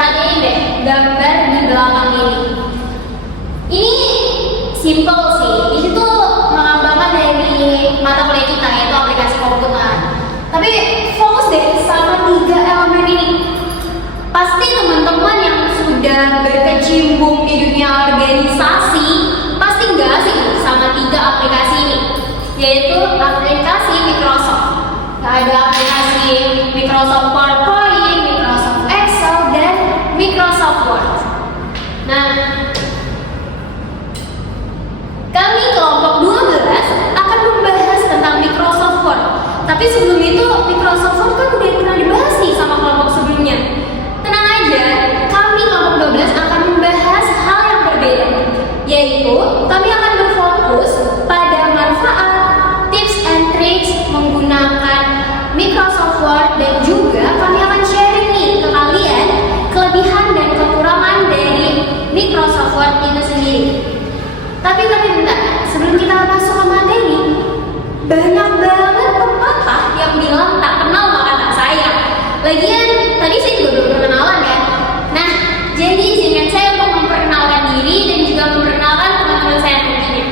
perhatiin deh gambar di belakang ini. Ini simple sih. Di situ mengembangkan dari mata kuliah kita yaitu aplikasi komputer. Tapi fokus deh sama 3 elemen ini. Pasti teman-teman yang sudah berkecimpung di dunia organisasi pasti nggak asing sama 3 aplikasi ini, yaitu aplikasi Microsoft. Ada aplikasi Microsoft PowerPoint, Microsoft Excel, dan Microsoft Word. Nah, kami kelompok 12 akan membahas tentang Microsoft Word. Tapi sebelum itu, Microsoft Word kan udah pernah dibahas nih sama kelompok sebelumnya. Tenang aja, kami kelompok 12 akan membahas hal yang berbeda, yaitu kami akan berfokus pada manfaat, tips and tricks menggunakan Microsoft Word, dan juga kami akan sharing nih ke kalian kelebihan dan kekurangan dari Microsoft Word itu sendiri. Tapi bentar, sebelum kita masuk ke materi, banyak banget pepatah yang bilang tak kenal maka tak sayang. Lagian tadi saya juga belum perkenalan kan. Nah, jadi izinkan saya untuk memperkenalkan diri dan juga memperkenalkan teman-teman saya nantinya.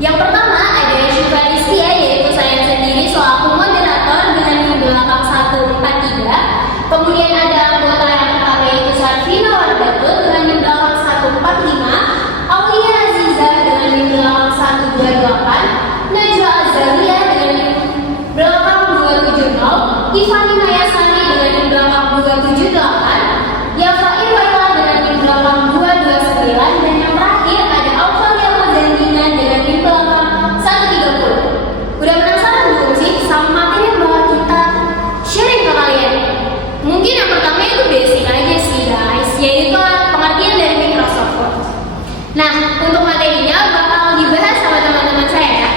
Yang pertama ada Syifa Rizkia, yaitu saya sendiri selaku moderator dengan di belakang 143. Kemudian ada anggota yang pertama yaitu Sarfina Wardatul dengan di belakang 145, Aulia Aziza dengan di belakang 128, Najwa Azalia dengan di belakang 270, Ivani Mayasani dengan di belakang 278, Yafa Irwaila dengan di belakang 229, dan yang terakhir ada Aufalia Mazandina dengan di belakang 130. Udah penasaran belum sih sama materi yang bakal kita sharing ke kalian? Mungkin yang pertama itu basic aja sih guys, yaitu pengertian dari Microsoft Word. Nah, untuk materinya bakal dibahas sama teman-teman saya ya.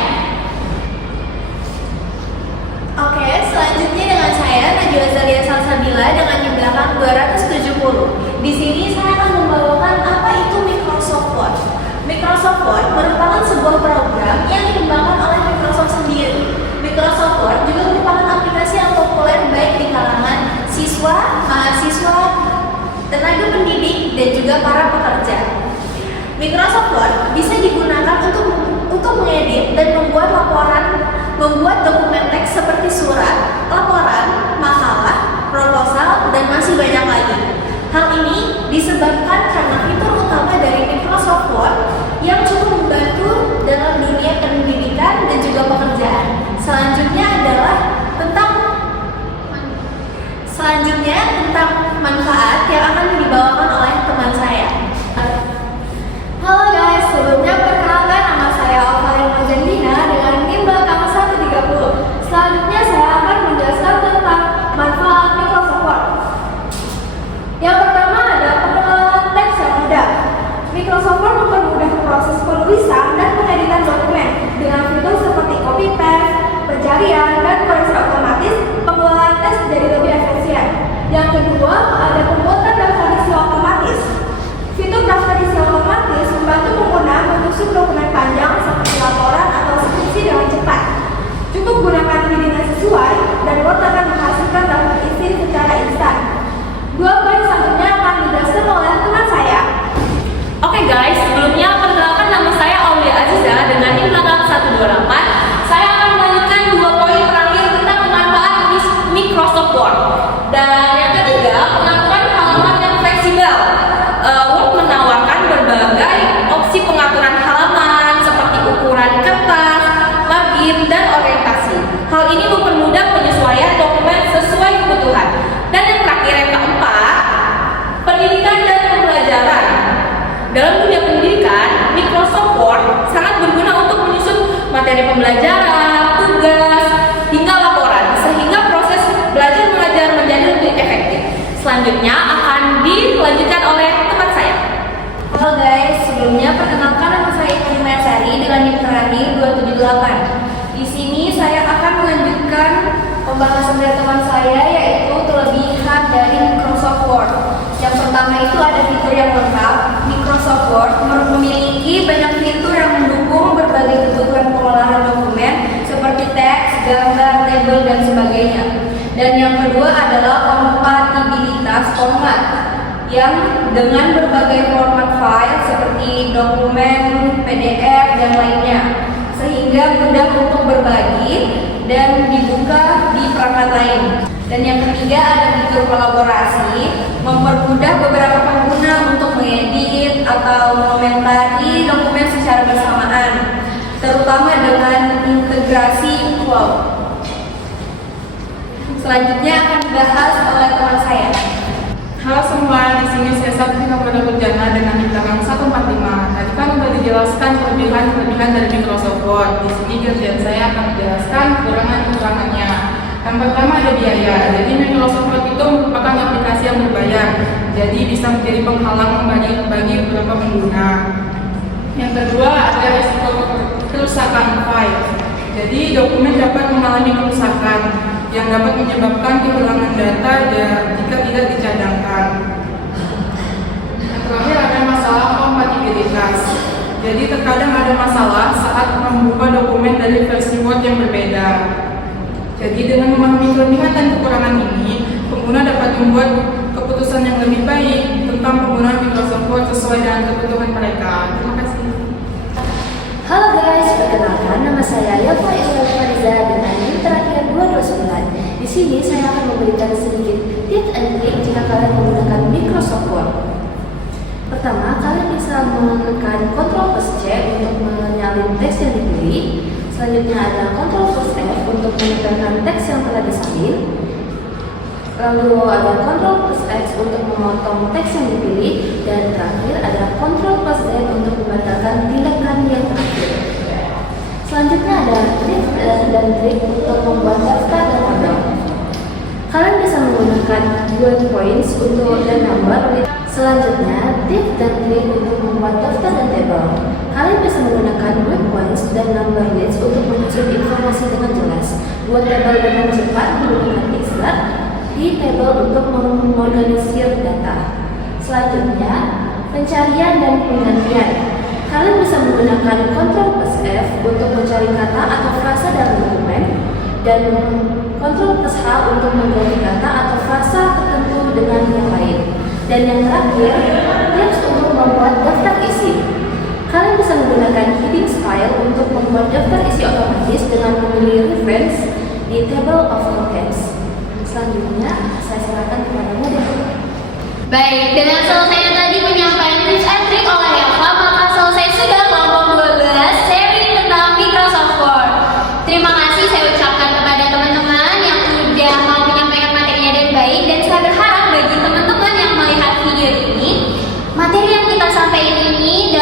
Oke, selanjutnya dengan saya Najwa Azalia Salsabila dengan di belakang 270. Di sini saya akan membawakan apa itu Microsoft Word. Microsoft Word merupakan sebuah program yang dikembangkan oleh Microsoft sendiri. Microsoft Word juga merupakan aplikasi yang populer baik di kalangan siswa, mahasiswa, tenaga pendidik, dan juga para pekerja. Microsoft Word bisa digunakan untuk mengedit dan membuat dokumen teks seperti surat, laporan, makalah, proposal, dan masih banyak lagi. Hal ini disebabkan karena fitur utama dari Microsoft Word yang cukup membantu dalam dunia pendidikan dan juga pekerjaan. Selanjutnya tentang manfaat yang akan dibawakan oleh teman saya. Halo guys, sebelumnya perkenalkan nama saya Aufalia Mazandina dengan NIM belakang 130. Selanjutnya saya akan menjelaskan tentang manfaat Microsoft Word. Yang pertama ada pengenalan teks yang mudah. Microsoft Word mempermudah proses penulisan dan pengeditan dokumen dengan fitur seperti copy paste, pencarian, dan koreksi otomatis. Pengelolaan teks jadi lebih efisien. Yang kedua ada pembuatan daftar isi otomatis. Fitur daftar isi otomatis membantu pengguna menyusun dokumen panjang seperti laporan atau skripsi dengan cepat. Cukup gunakan bimbingan sesuai dan Word akan menghasilkan daftar isi secara instan. 2 poin selanjutnya akan dijelaskan oleh teman saya. Oke guys, sebelumnya perkenalkan nama saya Aulia Aziza dengan NIM belakang 128. Saya akan melanjutkan 2 poin terakhir tentang manfaat Microsoft Word. Dan yang ketiga, pengaturan halaman yang fleksibel. Word menawarkan berbagai opsi pengaturan halaman seperti ukuran kertas, margin, dan orientasi. Hal ini mempermudah penyesuaian dokumen sesuai kebutuhan. Dan yang terakhir, yang keempat, pendidikan dan pembelajaran. Dalam dunia pendidikan, Microsoft Word sangat berguna untuk menyusun materi pembelajaran, tugas, hingga laporan, sehingga proses belajar mengajar menjadi lebih efektif. Selanjutnya akan dilanjutkan oleh teman saya. Halo guys, sebelumnya perkenalkan nama saya Ivani Mayasani dengan NIM terakhir 278. Di sini saya akan melanjutkan pembahasan dari teman saya, yaitu kelebihan dari Microsoft Word. Yang pertama itu ada fitur yang lengkap. Microsoft Word memiliki banyak fitur yang mendukung berbagai kebutuhan pengolahan dokumen seperti teks, gambar, label, dan sebagainya. Dan yang kedua adalah kompatibilitas format yang dengan berbagai format file seperti dokumen, PDF, dan lainnya, sehingga mudah untuk berbagi dan dibuka di perangkat lain. Dan yang ketiga ada fitur kolaborasi, mempermudah beberapa pengguna untuk mengedit atau mengomentari dokumen secara bersamaan, terutama dengan integrasi cloud. Selanjutnya akan dibahas oleh teman saya. Halo semua, di sini saya Sabti Kamuda Pujana dengan di belakang 145. Tadi kan sudah dijelaskan kelebihan dari Microsoft Word. Di sini gantian saya akan menjelaskan kekurangannya. Yang pertama ada biaya. Jadi Microsoft Word itu merupakan aplikasi yang berbayar. Jadi bisa menjadi penghalang bagi beberapa pengguna. Yang kedua ada risiko kerusakan file. Jadi dokumen dapat mengalami kerusakan yang dapat menyebabkan kehilangan data jika tidak dicadangkan. Yang terakhir ada masalah kompatibilitas. Jadi terkadang ada masalah saat membuka dokumen dari versi Word yang berbeda. Jadi dengan memahami kelebihan dan kekurangan ini, pengguna dapat membuat keputusan yang lebih baik tentang penggunaan Microsoft Word sesuai dengan kebutuhan mereka. Terima kasih. Halo guys, perkenalkan nama saya Yova Islam Fariza dengan NIM terakhir 229. Di sini saya akan memberikan sedikit tips and trick jika kalian menggunakan Microsoft Word. Pertama, kalian bisa menekan Ctrl+C untuk menyalin teks yang dipilih. Selanjutnya ada Ctrl+F untuk menempelkan teks yang telah disalin. Lalu ada Ctrl+X untuk memotong teks yang dipilih. Dan terakhir ada Ctrl+Z untuk membatalkan tindakan yang terakhir. Selanjutnya ada tips dan trik untuk membuat daftar dan tabel. Kalian bisa menggunakan bullet points untuk dan number. Selanjutnya, tips dan trik untuk membuat daftar dan tabel. Kalian bisa menggunakan bullet points dan number list untuk menyusun informasi dengan jelas. Buat tabel dengan cepat menggunakan insert di tabel untuk mengorganisir data. Selanjutnya, pencarian dan penggantian. Kalian bisa menggunakan Ctrl+F untuk mencari kata atau frasa dalam dokumen dan Ctrl+H untuk mengganti kata atau frasa tertentu dengan yang lain. Dan yang terakhir, tips untuk membuat daftar isi. Kalian bisa menggunakan heading style untuk membuat daftar isi otomatis dengan memilih reference di table of contents. Selanjutnya, saya serahkan kepada moderator. Baik, dengan selesainya tadi penyampaian tips and trick oleh Eva, maka selesai sudah kelompok 12 sharing tentang Microsoft Word. Terima kasih saya ucapkan kepada teman-teman yang sudah mau menyampaikan materinya dengan baik, dan saya berharap bagi teman-teman yang melihat video ini, materi yang kita sampaikan ini